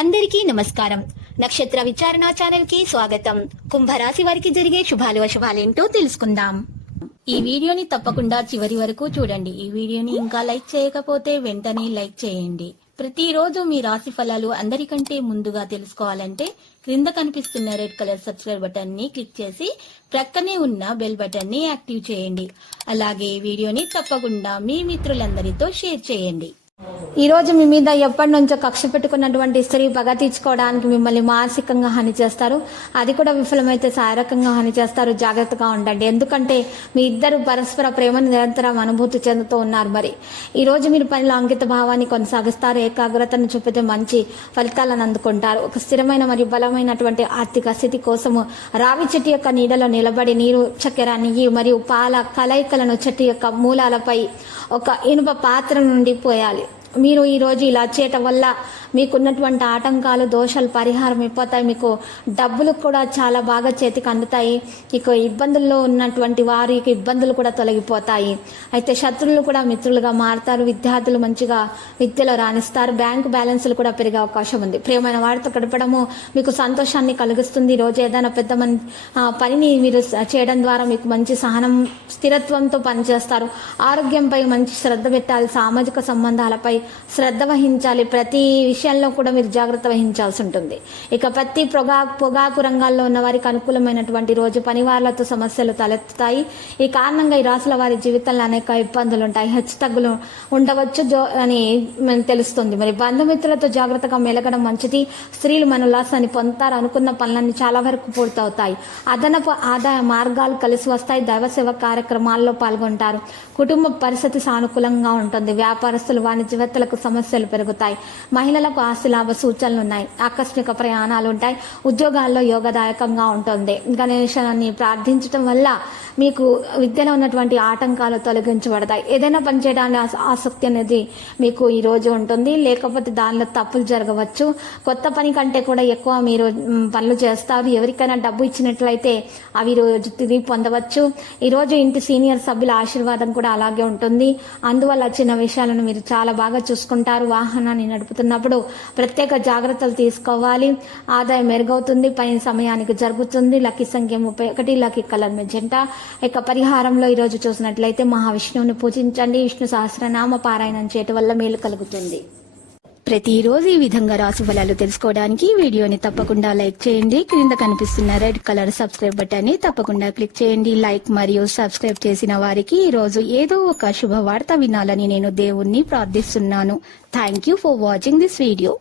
అందరికీ నమస్కారం. నక్షత్ర విచారణ ఛానల్ కి స్వాగతం. కుంభరాశి వారికి జరిగే శుభాలు అశుభాలేంటో తెలుసుకుందాం. ఈ వీడియోని తప్పకుండా చివరి వరకు చూడండి. ఈ వీడియోని ఇంకా లైక్ చేయకపోతే వెంటనే లైక్ చేయండి. ప్రతిరోజు మీ రాశి ఫలాలు అందరికంటే ముందుగా తెలుసుకోవాలంటే క్రింద కనిపిస్తున్న రెడ్ కలర్ సబ్స్క్రైబ్ బటన్ ని క్లిక్ చేసి ప్రక్కనే ఉన్న బెల్ బటన్ ని యాక్టివ్ చేయండి. అలాగే ఈ వీడియోని తప్పకుండా మీ మిత్రులందరితో షేర్ చేయండి. ఈ రోజు మీ మీద ఎప్పటి నుంచో కక్ష పెట్టుకున్నటువంటి స్త్రీ పగ తీర్చుకోవడానికి మిమ్మల్ని మానసికంగా హాని చేస్తారు. అది కూడా విఫలమైతే శారీరకంగా హాని చేస్తారు. జాగ్రత్తగా ఉండండి. ఎందుకంటే మీ ఇద్దరు పరస్పర ప్రేమను నిరంతరం అనుభూతి చెందుతూ ఉన్నారు. మరి ఈ రోజు మీరు పనిలో అంకిత భావాన్ని కొనసాగిస్తారు. ఏకాగ్రతను చూపితే మంచి ఫలితాలను అందుకుంటారు. ఒక స్థిరమైన మరియు బలమైనటువంటి ఆర్థిక స్థితి కోసము రావి చెట్టు యొక్క నీడలో నిలబడి నీరు, చక్కెర, నెయ్యి మరియు పాల కలయికలను చెట్టు యొక్క మూలాలపై ఒక ఇనుప పాత్ర నుండి పోయాలి. మీరు ఈ రోజు ఇలా చేయటం వల్ల మీకున్నటువంటి ఆటంకాలు, దోషాలు పరిహారం అయిపోతాయి. మీకు డబ్బులు కూడా చాలా బాగా చేతికి అందుతాయి. ఇక ఇబ్బందుల్లో ఉన్నటువంటి వారికి ఇబ్బందులు కూడా తొలగిపోతాయి. అయితే శత్రువులు కూడా మిత్రులుగా మారుతారు. విద్యార్థులు మంచిగా విద్యలో రాణిస్తారు. బ్యాంకు బ్యాలెన్స్లు కూడా పెరిగే అవకాశం ఉంది. ప్రియమైన వారితో గడపడము మీకు సంతోషాన్ని కలిగిస్తుంది. ఈ రోజు ఏదైనా పెద్ద పనిని మీరు చేయడం ద్వారా మీకు మంచి సహనం, స్థిరత్వంతో పనిచేస్తారు. ఆరోగ్యంపై మంచి శ్రద్ధ పెట్టాలి. సామాజిక సంబంధాలపై శ్రద్ధ వహించాలి. ప్రతి విషయంలో కూడా మీరు జాగ్రత్త వహించాల్సి ఉంటుంది. ఇక ప్రతి పొగాకు రంగాల్లో ఉన్న వారికి అనుకూలమైనటువంటి రోజు. పనివారులతో సమస్యలు తలెత్తుతాయి. ఈ కారణంగా ఈ రాశుల వారి జీవితంలో అనేక ఇబ్బందులు ఉంటాయి. హెచ్చుతగ్గులు ఉండవచ్చు అని తెలుస్తుంది. మరి బంధుమిత్రులతో జాగ్రత్తగా మెలగడం మంచిది. స్త్రీలు మన ఉల్లాసాన్ని పొందుతారు. అనుకున్న పనులన్నీ చాలా వరకు పూర్తవుతాయి. అదనపు ఆదాయ మార్గాలు కలిసి వస్తాయి. దైవ సేవ కార్యక్రమాల్లో పాల్గొంటారు. కుటుంబ పరిస్థితి సానుకూలంగా ఉంటుంది. వ్యాపారస్తులు, వాణిజ్యవేత్తలకు సమస్యలు పెరుగుతాయి. మహిళలకు ఆస్తి లాభ సూచనలు ఉన్నాయి. ఆకస్మిక ప్రయాణాలు ఉంటాయి. ఉద్యోగాల్లో యోగదాయకంగా ఉంటుంది. గణేశాన్ని ప్రార్థించడం వల్ల మీకు విద్యలో ఉన్నటువంటి ఆటంకాలు తొలగించబడతాయి. ఏదైనా పని చేయడానికి ఆసక్తి అనేది మీకు ఈ రోజు ఉంటుంది. లేకపోతే దానిలో తప్పులు జరగవచ్చు. కొత్త పని కంటే కూడా ఎక్కువ మీరు పనులు చేస్తారు. ఎవరికైనా డబ్బు ఇచ్చినట్లయితే అవి రోజు తిరిగి పొందవచ్చు. ఈ రోజు ఇంటి సీనియర్ సభ్యుల ఆశీర్వాదం కూడా అలాగే ఉంటుంది. అందువల్ల చిన్న విషయాలను మీరు చాలా బాగా చూసుకుంటారు. వాహనాన్ని నడుపుతున్నప్పుడు ప్రత్యేక జాగ్రత్తలు తీసుకోవాలి. ఆదాయం మెరుగవుతుంది. పని సమయానికి జరుగుతుంది. లక్కీ సంఖ్య 31. Lucky colour magenta. ఇక పరిహారంలో ఈ రోజు చూసినట్లయితే మహావిష్ణువుని పూజించండి. విష్ణు సహస్రనామ పారాయణం చేయటం వల్ల మేలు కలుగుతుంది. ప్రతిరోజు ఈ విధంగా రాశి ఫలాలు తెలుసుకోవడానికి వీడియోని తప్పకుండా లైక్ చేయండి. క్రింద కనిపిస్తున్న రెడ్ కలర్ సబ్స్క్రైబ్ బటన్ ని తప్పకుండా క్లిక్ చేయండి. లైక్ మరియు సబ్స్క్రైబ్ చేసిన వారికి ఈ రోజు ఏదో ఒక శుభవార్త వినాలని నేను దేవుణ్ణి ప్రార్థిస్తున్నాను. Thank you for watching this video.